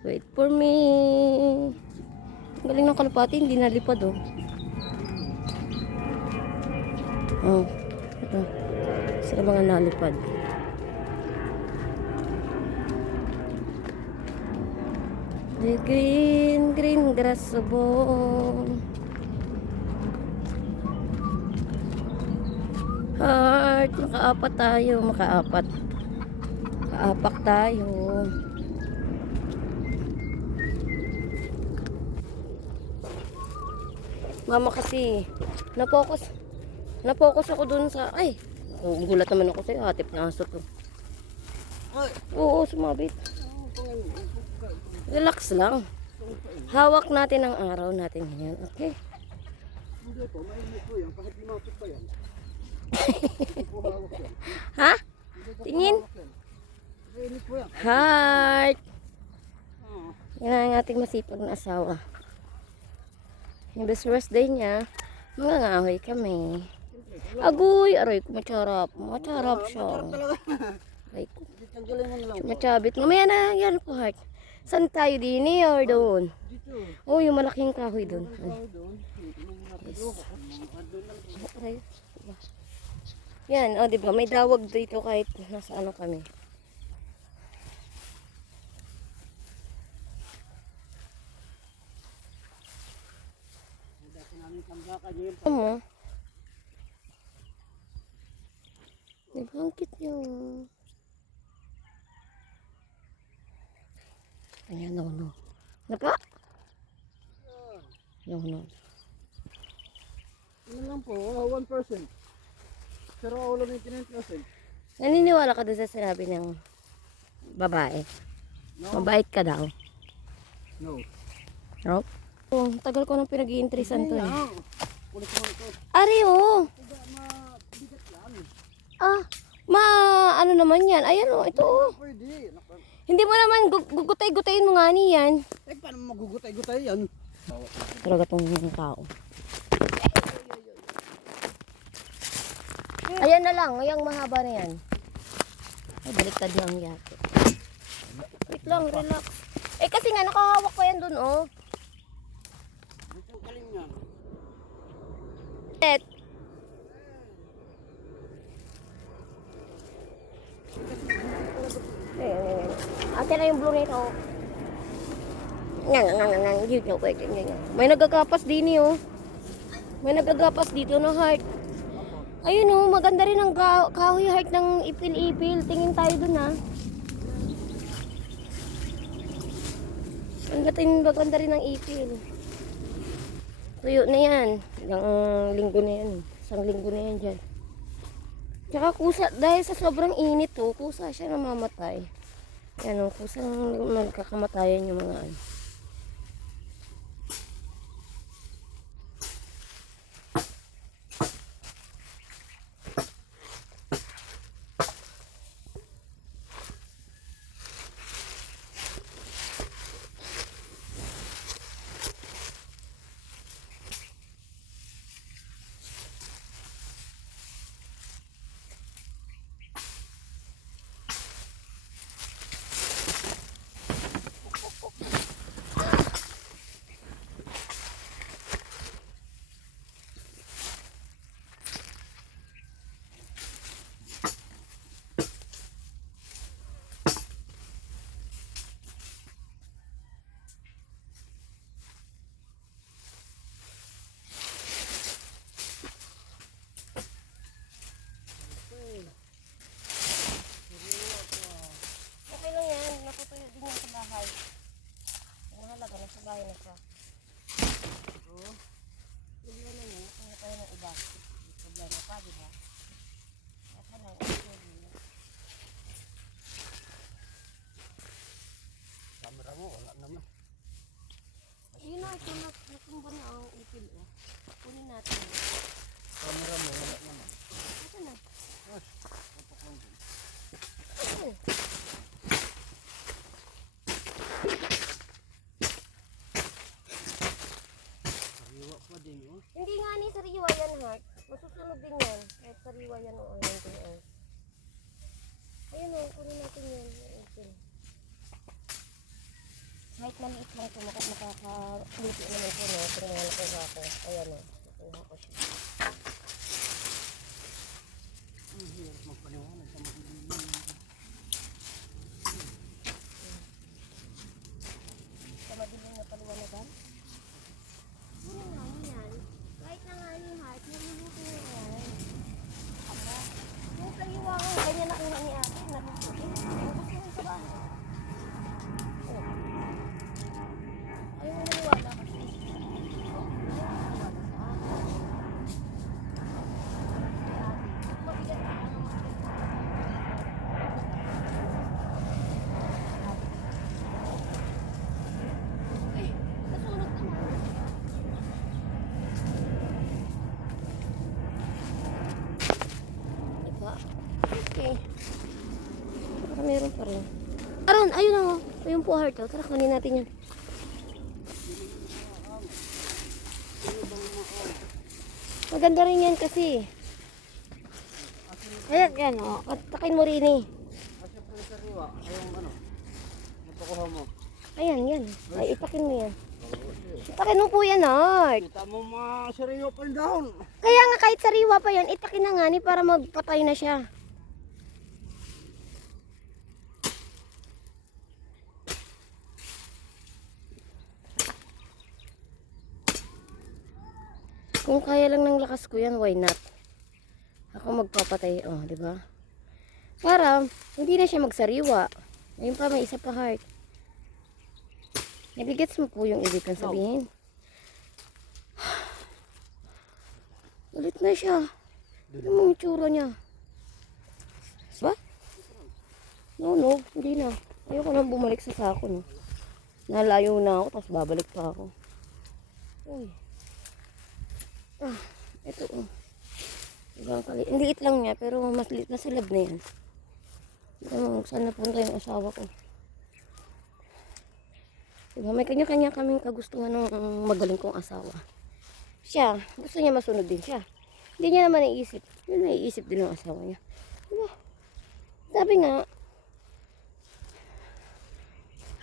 Wait for me. Ang galing ng kalapati, hindi nalipad oh. Oh, ito. Sila mga nalipad. The green, green grass above. Heart, makaapat tayo, makaapat. Kaapak tayo. Mama kasi, napokus ako dun sa, ay, gulat naman ako sa'yo, hatip na aso to. Oo, sumabit. Relax lang. Hawak natin ang araw natin ngayon, okay? Hindi po, mainit po yan, kahit limapit pa yan. Ha? Tingin? Mainit po yan. Heart! Yan ang ating masipag na asawa. Yung best birthday niya, mangangahoy kami. Agoy, aray ko, macharap. Macharap siya. Aray ko. Machabit. Mamaya na, yan po, Heart. Saan tayo din or doon? Oh, yung malaking kahoy doon. Yes. Yan, oh, diba? May dawag dito kahit nasa ano kami. Ano? Diba ang cute nyo? Ayan, no. Napa? No. Ano lang po, 1%. Pero wala maintenance kasi. Naniniwala ka doon sa sinabi ng babae? No. Mabait ka daw. No. No? Oh, tagal ko nang pinag-iinteresan to. Ay, kulit mo ito. Ari, oh. Mabigat yan. Ah, ano naman yan? Ayan, oh, ito, oh. Pwede. Hindi mo naman gugutay-gutayin mo nga niyan. Eh, paano magugutay-gutay yan? Talaga tong tao. Ayan na lang, ngayang mahaba na yan. Ay, baliktad na ang yate. Wait lang, relax. Eh, kasi nga, nakahawak pa yan dun, oh. Ito ang galing yan. Set. Akin na yung blue nito. May nagagapas din eh, oh. May nagagapas dito na heart. Ayun oh, maganda rin ang kahoy heart ng ipil-ipil. Tingin tayo dun ha. Maganda rin ang ipil. Tuyo na yan. Ilang linggo na yan. Isang linggo na yan dyan. Tsaka kusa, dahil sa sobrang init oh, kusa siya namamatay. Yan oh, kusang magkakamatayan yung mga ano. maliit lang ito, makakaluti naman ko, no? Pero nga nakuha ko. Ayan, no? Nakuha ko siya. Magpaliwanag sa magiging. Sa madilim na paliwanagan? Yan nga, yan. Kahit na nga yung heart, naluluto na yan. Aba, yung kaliwa ko, ganyan nakuha ni ate, naluluto. Gusto mo sa bahay. Oh. Ayaw mo naniwala kasi. Oh, ayaw mo naniwala sa akin. Kaya ate, mabigat na ako ng ay, nasunog naman. Diba? Okay. Baka meron pa rin. Aron, ayun na, oh. Ayun po heart, oh. Tara, kunin natin yan. Maganda rin yan kasi. Ayan, yan, oh. Takin mo rin eh. Kasi po sa riwa, ayong ano, napakuha mo. Ayan, yan. Ay, itakin mo yan. Itakin mo po yan, heart. Kita mo mga sariwa pa yung dahon. Kaya nga kahit sariwa pa yan, itakin na nga ni para magpatay na siya. Kung kaya lang ng lakas ko yan, why not? Ako magpapatay, oh, di ba? Para hindi na siya magsariwa. Ayun pa, may isa pa heart. Nabigets mo po yung ibig kong sabihin. Ulit na siya. Ano mo yung tsura niya? Ba? No, hindi na. Ayoko na bumalik sa sako, no. Nalayo na ako, tapos babalik pa ako. Uy. Ah, ito, oh. Diba, ang liit lang niya, pero mas liit na sa lab na yan. Saan napunta yung asawa ko? Diba, may kanya-kanya kaming kagustuhan ng magaling kong asawa. Siya, gusto niya masunod din siya. Hindi niya naman naiisip. Yun, naiisip din ng asawa niya. Diba? Sabi nga,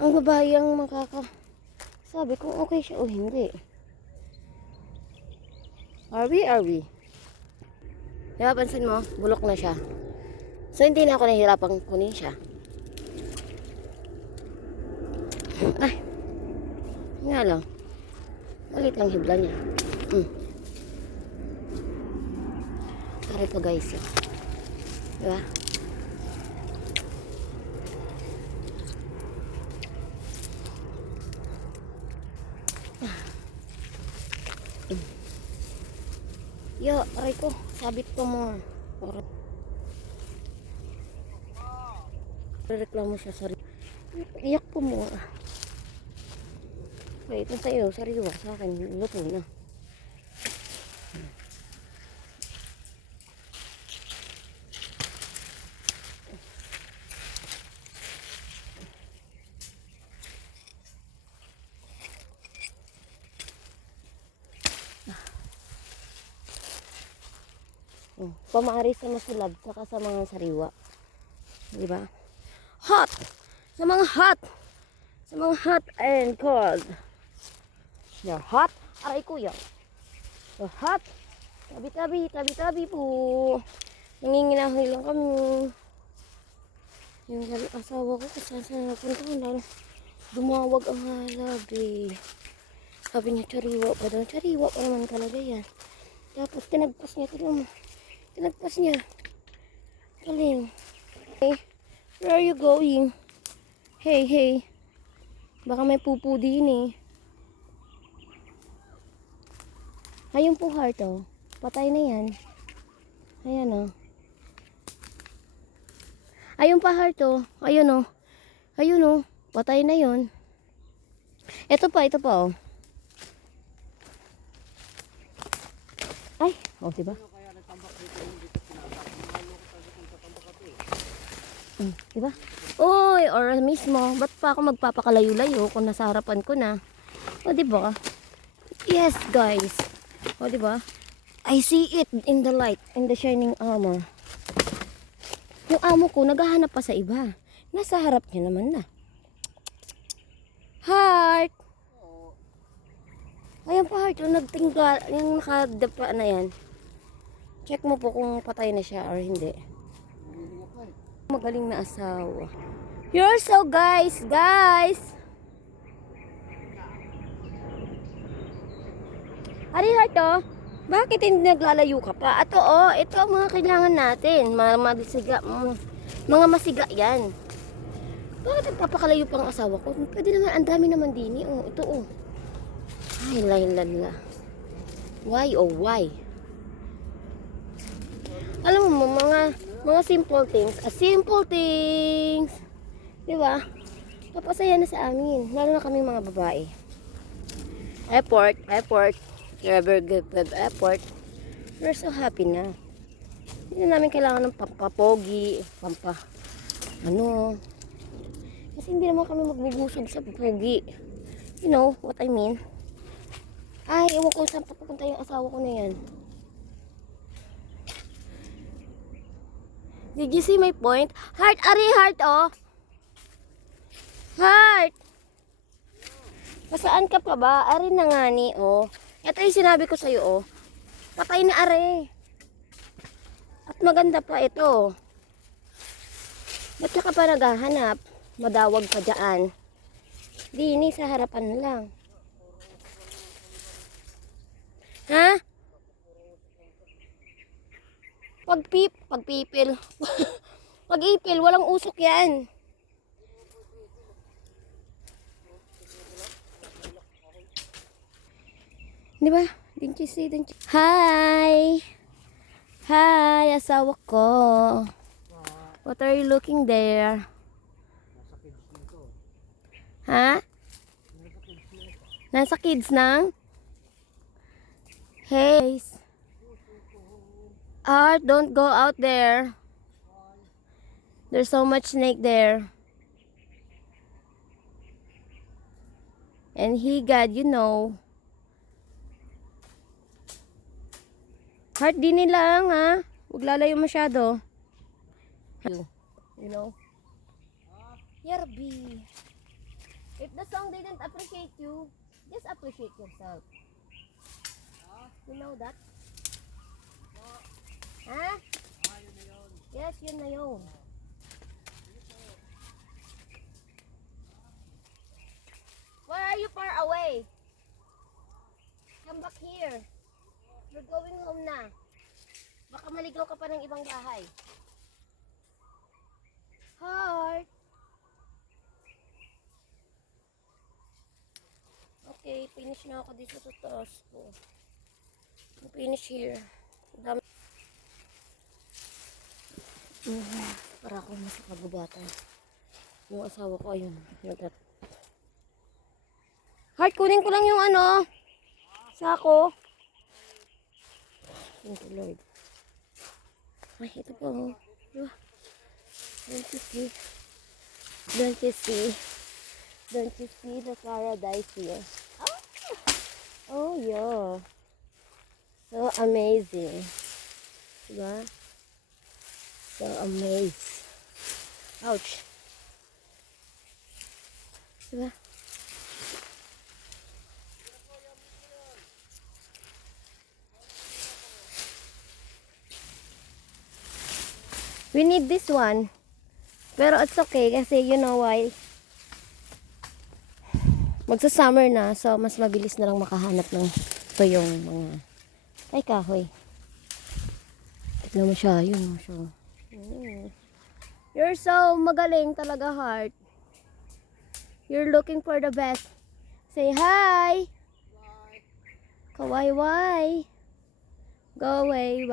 ang babae ang sabi kung okay siya o hindi. Are we? Diba, pansin mo, bulok na siya. So, hindi na ako nahihirapang kunin siya. Ay, nga lang. Maliit lang hibla niya. Tari po guys. Diba? Yo, aray ko. Sabit ko mo. Reklamo siya sa iyak po mo. Okay, ito sa'yo. Sariwa sa akin. Luto na. Pamaari sa masulab saka sa mga sariwa. Di ba? Hot! Sa mga hot and cold. You're hot? Aray ko yan. You're hot? Tabi-tabi po. Nanginginahoy lang kami. Yung asawa ko kasi saan napunta ko lang. Dumawag ang halab eh. Sabi niya, tsariwa pa daw. Tsariwa pa naman talaga yan. Tapos tinagpas niya. Tinagpas niya. Galing. Hey, where are you going? Hey. Baka may pupu din eh. Ayun po heart oh. Patay na yan. Ayan oh. Ayun pa heart oh. Ayun oh. Ayun oh. Patay na yun. Ito pa oh. Ay, oh diba? Diba? Uy, or mismo, ba't pa ako magpapakalayo-layo kung nasa harapan ko na? O, diba? Yes, guys. O, diba? I see it in the light, in the shining armor. Yung amo ko, naghahanap pa sa iba. Nasa harap niya naman na. Heart! Oo. Ayan pa, Heart. Yung nagtingga, yung nakadapa na yan. Check mo po kung patay na siya or hindi. Hinihinga pa eh. Magaling na asawa. You're so guys! Ari, Heart, oh. Bakit hindi naglalayo ka pa? Ito ang mga kailangan natin. Mga masiga yan. Bakit nagpapakalayo pang asawa ko? Pwede naman, ang dami naman din. Oh, ito, oh. Ay, laylala. Why, oh, why? Alam mo, mga simple things. Di ba? Papasaya na sa amin. Lalo na kami mga babae. Effort. Never give effort. We're so happy na. Hindi na namin kailangan ng pampapogi, Kasi hindi naman kami magbubusog sa pogi. You know what I mean? Ay, ewan ko saan papunta yung asawa ko na yan. Did you see my point? Heart, Heart, oh. Heart! Pasaan ka pa ba? Ari na nga ni, oh. Ito yung sinabi ko sa'yo, oh. Patay na are. At maganda pa ito. Ba't ka pa naghahanap? Madawag pa dyan. Dini, sa harapan lang. Ha? Pagpipil. Pag-ipil, walang usok yan. Di ba? Didn't you see? Hi! Hi, asawa ko. What are you looking there? Ha? Nasa kids nang? Hey! Art, don't go out there. There's so much snake there. And God, you know. Heart, di nila ha. Huwag lalayo masyado. You know? Yarbi. If the song didn't appreciate you, just appreciate yourself. You know that? Ha? Yes, yun na yun. Why are you far away? Come back here. We're going home na. Baka maligaw ka pa ng ibang bahay. Heart. Okay, finish na ako dito sa taas ko. Finish here. Dami. Para ako nasa kagubatan. Yung asawa ko, ayun. Heart, kunin ko lang yung sako. Thank you, Lord. Ay, ito po. Diba? Don't you see? Don't you see the paradise here? Oh yeah. So amazing. Diba? So amazed. Ouch. Diba? We need this one. Pero it's okay kasi you know why? Magsa-summer na, so mas mabilis na lang makahanap ng yung mga kahoy. Tignan mo siya, yun mo siya. You're so magaling talaga, Heart. You're looking for the best. Say hi! Kawaii-wai! Go away.